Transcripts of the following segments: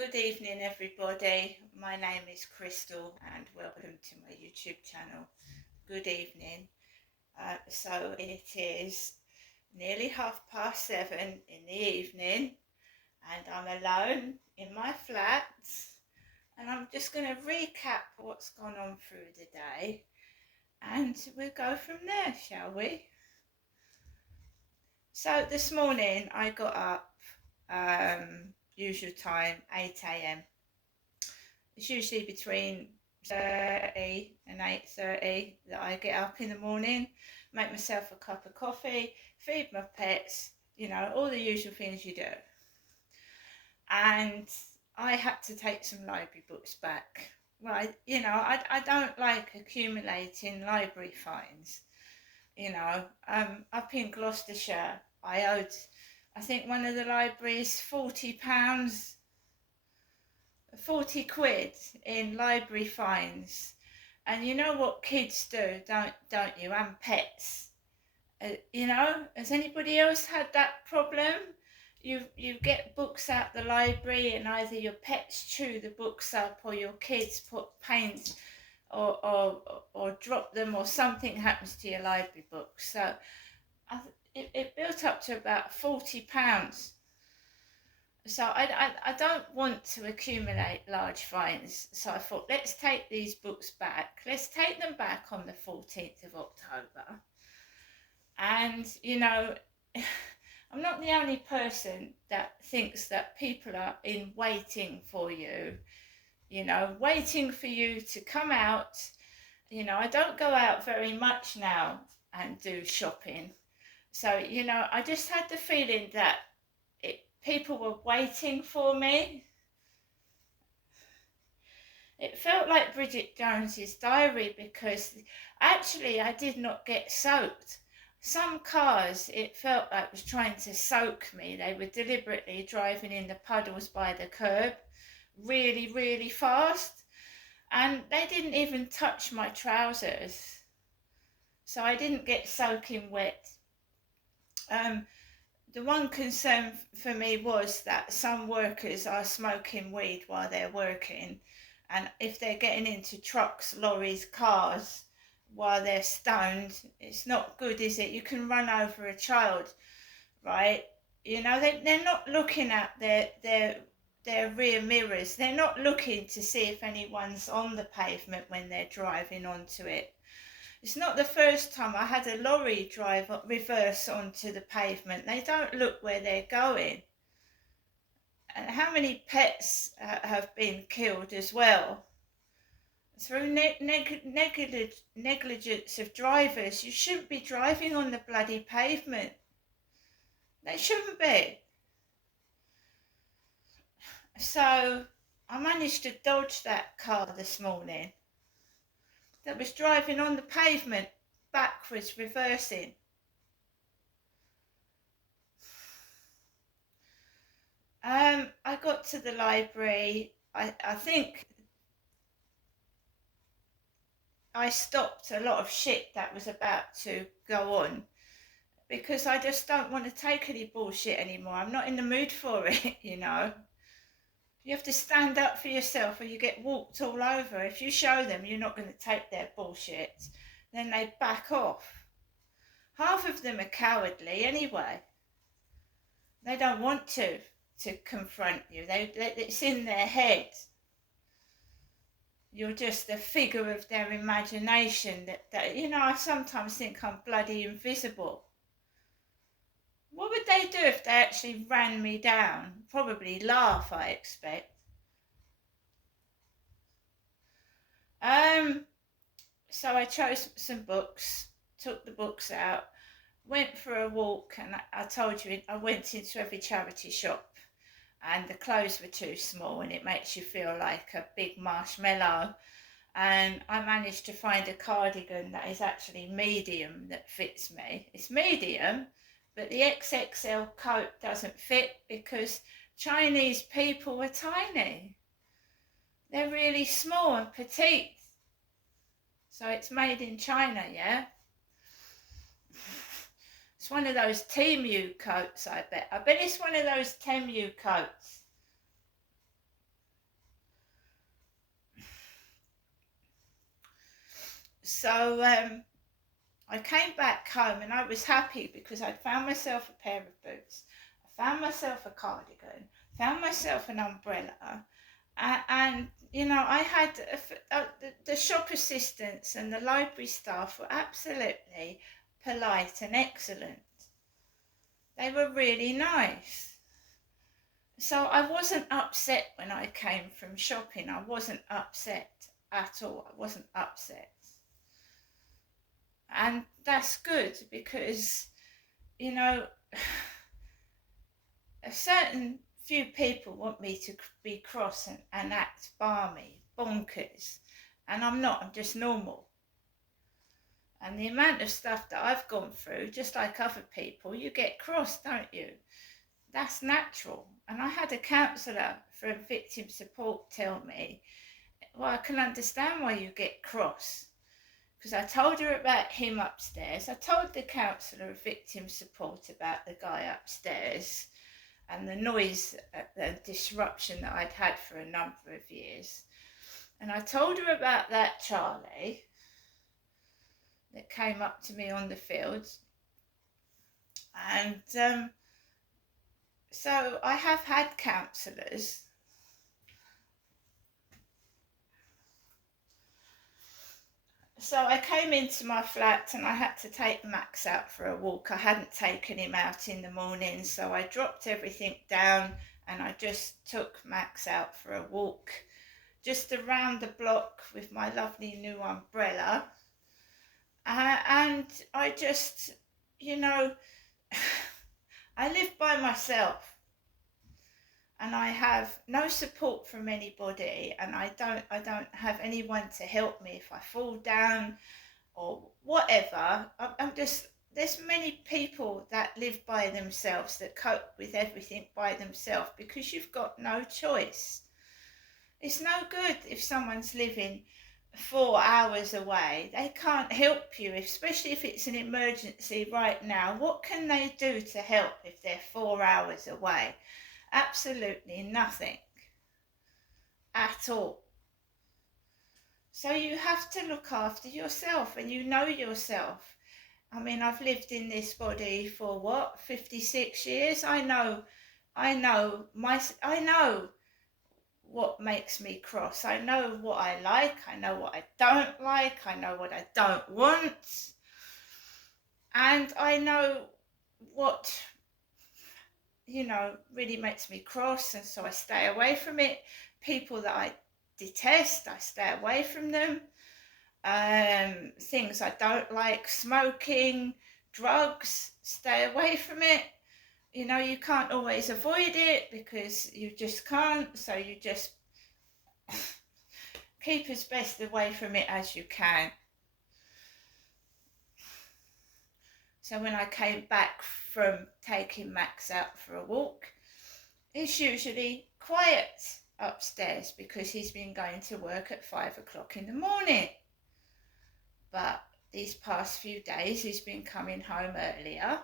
Good evening, everybody. My name is Crystal, and welcome to my YouTube channel. Good evening. So it is nearly 7:30 in the evening, and I'm alone in my flat. And I'm just going to recap what's gone on through the day, and we'll go from there, shall we? So this morning I got up, usual time, 8 a.m. It's usually between 30 and 8:30 that I get up in the morning, make myself a cup of coffee, feed my pets, all the usual things you do. And I had to take some library books back. Right, I don't like accumulating library fines. Up in Gloucestershire, I owed, I think, one of the libraries £40, 40 quid in library fines. And you know what kids do, don't you? And pets. Has anybody else had that problem? You get books out the library and either your pets chew the books up or your kids put paint or drop them, or something happens to your library books. So it built up to about £40. So I don't want to accumulate large fines. So I thought, let's take these books back. Let's take them back on the 14th of October. And, I'm not the only person that thinks that people are in waiting for you, waiting for you to come out. I don't go out very much now and do shopping. So, I just had the feeling that people were waiting for me. It felt like Bridget Jones's Diary, because actually I did not get soaked. Some cars, it felt like, was trying to soak me. They were deliberately driving in the puddles by the curb really, really fast, and they didn't even touch my trousers, so I didn't get soaking wet. The one concern for me was that some workers are smoking weed while they're working, and if they're getting into trucks, lorries, cars while they're stoned, it's not good, is it? You can run over a child, right? They're not looking at their rear mirrors. They're not looking to see if anyone's on the pavement when they're driving onto it. It's not the first time I had a lorry drive reverse onto the pavement. They don't look where they're going. And how many pets have been killed as well? Through negligence of drivers. You shouldn't be driving on the bloody pavement. They shouldn't be. So I managed to dodge that car this morning that was driving on the pavement, backwards, reversing. I got to the library. I think I stopped a lot of shit that was about to go on, because I just don't want to take any bullshit anymore. I'm not in the mood for it, You have to stand up for yourself or you get walked all over. If you show them you're not going to take their bullshit, then they back off. Half of them are cowardly anyway. They don't want to confront you. It's in their head. You're just a figure of their imagination. I sometimes think I'm bloody invisible. What would they do if they actually ran me down? Probably laugh, I expect. So I chose some books, took the books out, went for a walk, and I told you I went into every charity shop, and the clothes were too small, and it makes you feel like a big marshmallow. And I managed to find a cardigan that is actually medium that fits me. It's medium, but the XXL coat doesn't fit because Chinese people are tiny. They're really small and petite. So it's made in China, yeah? It's one of those Temu coats, I bet. I bet it's one of those Temu coats. So I came back home and I was happy because I'd found myself a pair of boots, I found myself a cardigan, found myself an umbrella, and you know, I had the shop assistants and the library staff were absolutely polite and excellent. They were really nice. So I wasn't upset when I came from shopping. I wasn't upset at all. I wasn't upset. And that's good because, you know, a certain few people want me to be cross and act balmy, bonkers. And I'm not, I'm just normal. And the amount of stuff that I've gone through, just like other people, you get cross, don't you? That's natural. And I had a counsellor from victim support tell me, well, I can understand why you get cross. Because I told her about him upstairs. I told the counsellor of victim support about the guy upstairs and the noise, the disruption that I'd had for a number of years. And I told her about that Charlie that came up to me on the fields. And so I have had counsellors. So I came into my flat and I had to take Max out for a walk. I hadn't taken him out in the morning, so I dropped everything down and I just took Max out for a walk just around the block with my lovely new umbrella. And I just, you know, I live by myself and I have no support from anybody, and I don't have anyone to help me if I fall down or whatever. I'm just, there's many people that live by themselves, that cope with everything by themselves, because you've got no choice. It's no good if someone's living 4 hours away. They can't help you, especially if it's an emergency right now. What can they do to help if they're 4 hours away? Absolutely nothing at all. So you have to look after yourself, and you know yourself. I mean, I've lived in this body for what, 56 years? I know what makes me cross. I know what I like, I know what I don't like, I know what I don't want. And I know what, you know, really makes me cross, and so I stay away from it. People that I detest, I stay away from them. Things I don't like, smoking, drugs, stay away from it. You know, you can't always avoid it because you just can't, so you just keep as best away from it as you can. So when I came back from taking Max out for a walk, it's usually quiet upstairs because he's been going to work at 5 o'clock in the morning. But these past few days he's been coming home earlier,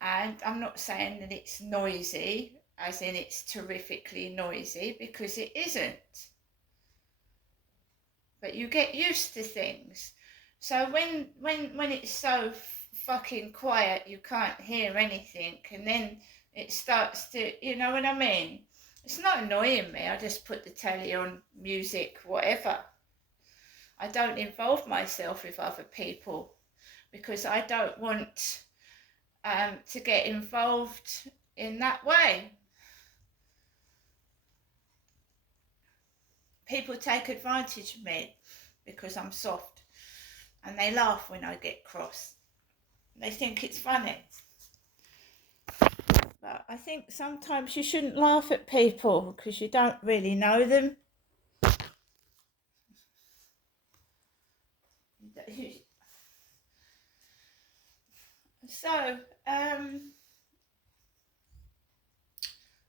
and I'm not saying that it's noisy, as in it's terrifically noisy, because it isn't. But you get used to things. So when it's so fucking quiet you can't hear anything, and then it starts to, you know what I mean? It's not annoying me. I just put the telly on, music, whatever. I don't involve myself with other people because I don't want to get involved in that way. People take advantage of me because I'm soft, and they laugh when I get cross. They think it's funny. But I think sometimes you shouldn't laugh at people because you don't really know them. So,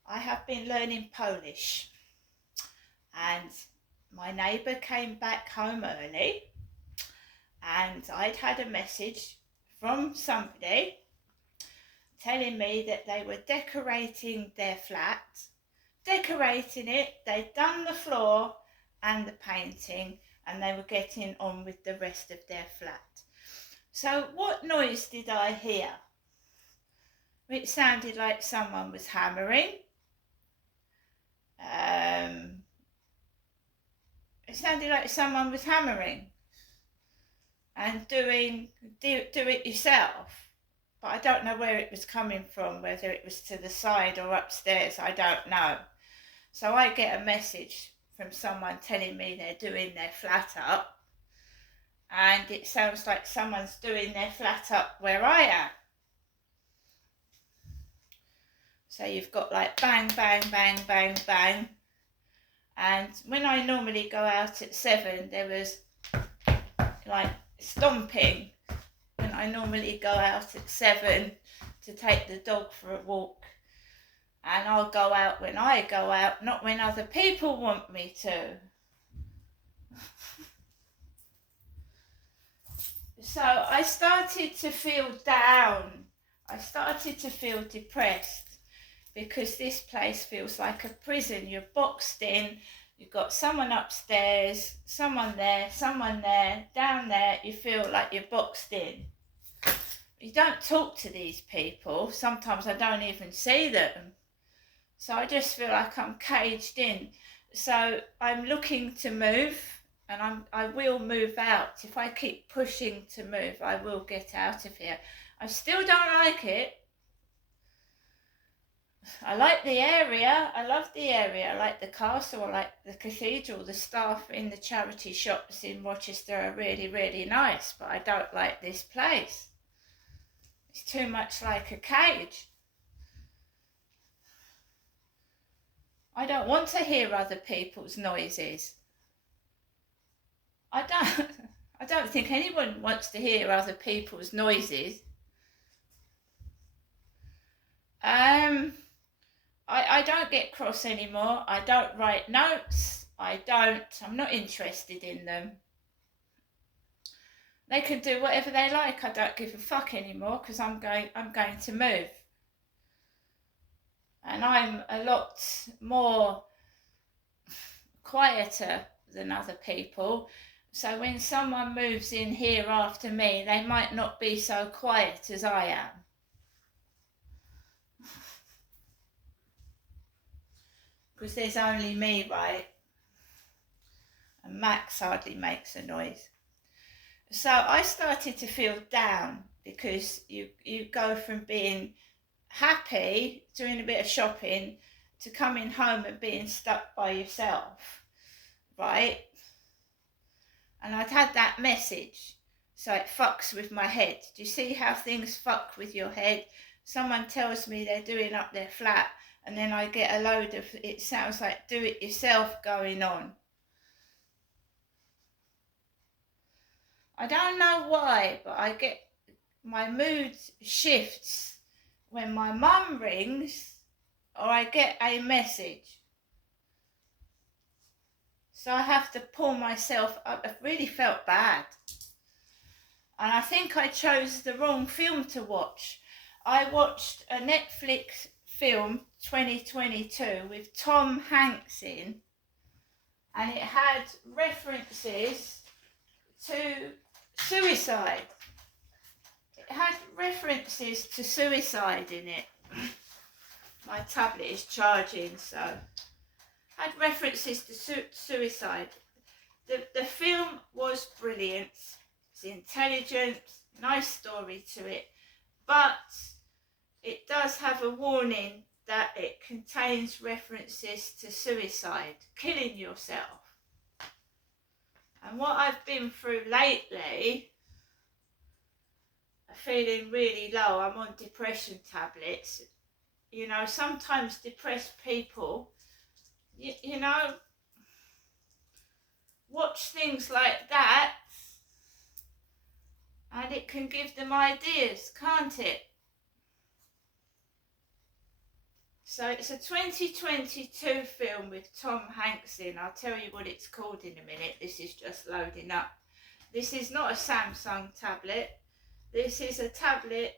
I have been learning Polish, and my neighbour came back home early, and I'd had a message from somebody telling me that they were decorating their flat, decorating it, they'd done the floor and the painting, and they were getting on with the rest of their flat. So what noise did I hear? It sounded like someone was hammering. It sounded like someone was hammering and do it yourself. But I don't know where it was coming from, whether it was to the side or upstairs, I don't know. So I get a message from someone telling me they're doing their flat up, and it sounds like someone's doing their flat up where I am. So you've got like bang, bang, bang, bang, bang. And when I normally go out at 7, there was like stomping when I normally go out at 7 to take the dog for a walk. And I'll go out when I go out, not when other people want me to. So I started to feel down. I started to feel depressed because this place feels like a prison. You're boxed in. You've got someone upstairs, someone there, down there. You feel like you're boxed in. You don't talk to these people. Sometimes I don't even see them. So I just feel like I'm caged in. So I'm looking to move, and I will move out. If I keep pushing to move, I will get out of here. I still don't like it. I like the area. I love the area. I like the castle. I like the cathedral. The staff in the charity shops in Rochester are really, really nice, but I don't like this place. It's too much like a cage. I don't want to hear other people's noises. I don't think anyone wants to hear other people's noises. I don't get cross anymore. I don't write notes. I'm not interested in them. They can do whatever they like. I don't give a fuck anymore because I'm going to move. And I'm a lot more quieter than other people. So when someone moves in here after me, they might not be so quiet as I am. Because there's only me, right? And Max hardly makes a noise. So I started to feel down because you go from being happy, doing a bit of shopping, to coming home and being stuck by yourself, right? And I'd had that message, so it fucks with my head. Do you see how things fuck with your head? Someone tells me they're doing up their flat, and then I get a load of, it sounds like do it yourself going on. I don't know why, but I get, my mood shifts when my mum rings or I get a message. So I have to pull myself up. I really felt bad. And I think I chose the wrong film to watch. I watched a Netflix film, 2022, with Tom Hanks in, and it had references to suicide. It had references to suicide in it. My tablet is charging, so had references to suicide. The film was brilliant. It's intelligent, nice story to it, but it does have a warning that it contains references to suicide, killing yourself. And what I've been through lately, feeling really low, I'm on depression tablets. You know, sometimes depressed people, you know, watch things like that and it can give them ideas, can't it? So it's a 2022 film with Tom Hanks in. I'll tell you what it's called in a minute. This is just loading up. This is not a Samsung tablet. This is a tablet,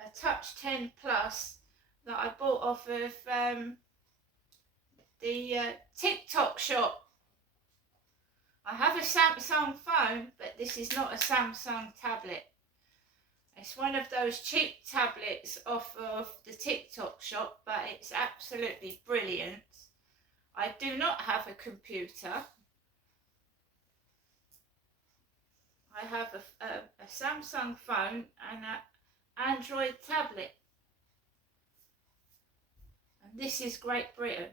a Touch 10 Plus, that I bought off of the TikTok shop. I have a Samsung phone, but this is not a Samsung tablet. It's one of those cheap tablets off of the TikTok shop, but it's absolutely brilliant. I do not have a computer. I have a Samsung phone and an Android tablet. And this is Great Britain.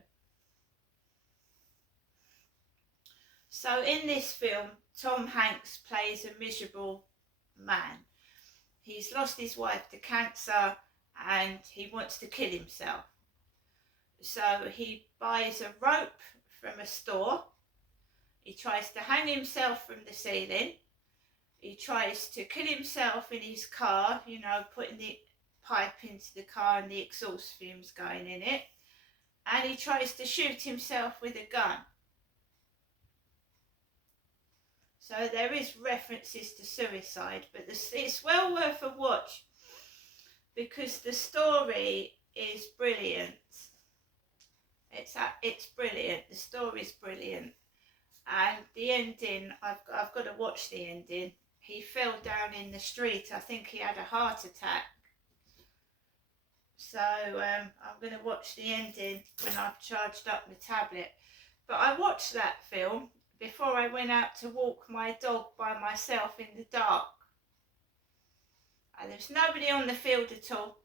So in this film, Tom Hanks plays a miserable man. He's lost his wife to cancer and he wants to kill himself. So he buys a rope from a store. He tries to hang himself from the ceiling. He tries to kill himself in his car, you know, putting the pipe into the car and the exhaust fumes going in it. And he tries to shoot himself with a gun. So there is references to suicide, but it's well worth a watch because the story is brilliant. It's brilliant. The story's brilliant, and the ending. I've got to watch the ending. He fell down in the street. I think he had a heart attack. So I'm going to watch the ending when I've charged up the tablet. But I watched that film before I went out to walk my dog by myself in the dark. And there's nobody on the field at all.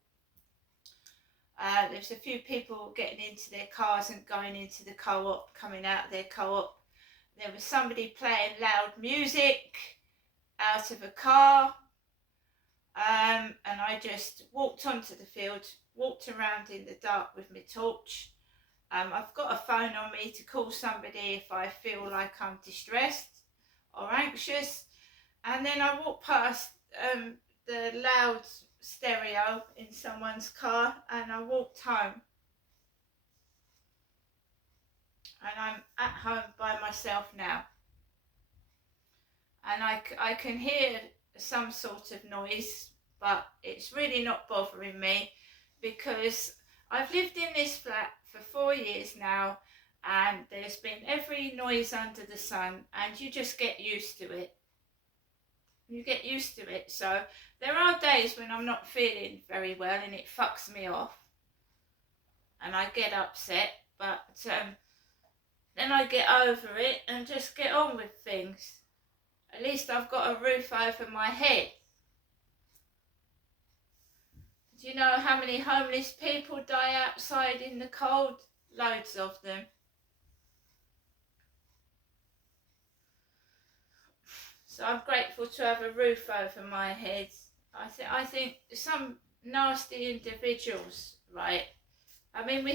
There's a few people getting into their cars and going into the co-op, coming out of their co-op. There was somebody playing loud music out of a car. And I just walked onto the field, walked around in the dark with my torch. I've got a phone on me to call somebody if I feel like I'm distressed or anxious. And then I walked past the loud stereo in someone's car and I walked home. And I'm at home by myself now. And I can hear some sort of noise, but it's really not bothering me because I've lived in this flat for 4 years now and there's been every noise under the sun and you just get used to it. You get used to it. So there are days when I'm not feeling very well and it fucks me off and I get upset, but then I get over it and just get on with things. At least I've got a roof over my head. Do you know how many homeless people die outside in the cold? Loads of them. So I'm grateful to have a roof over my head. I think some nasty individuals, right? I mean, we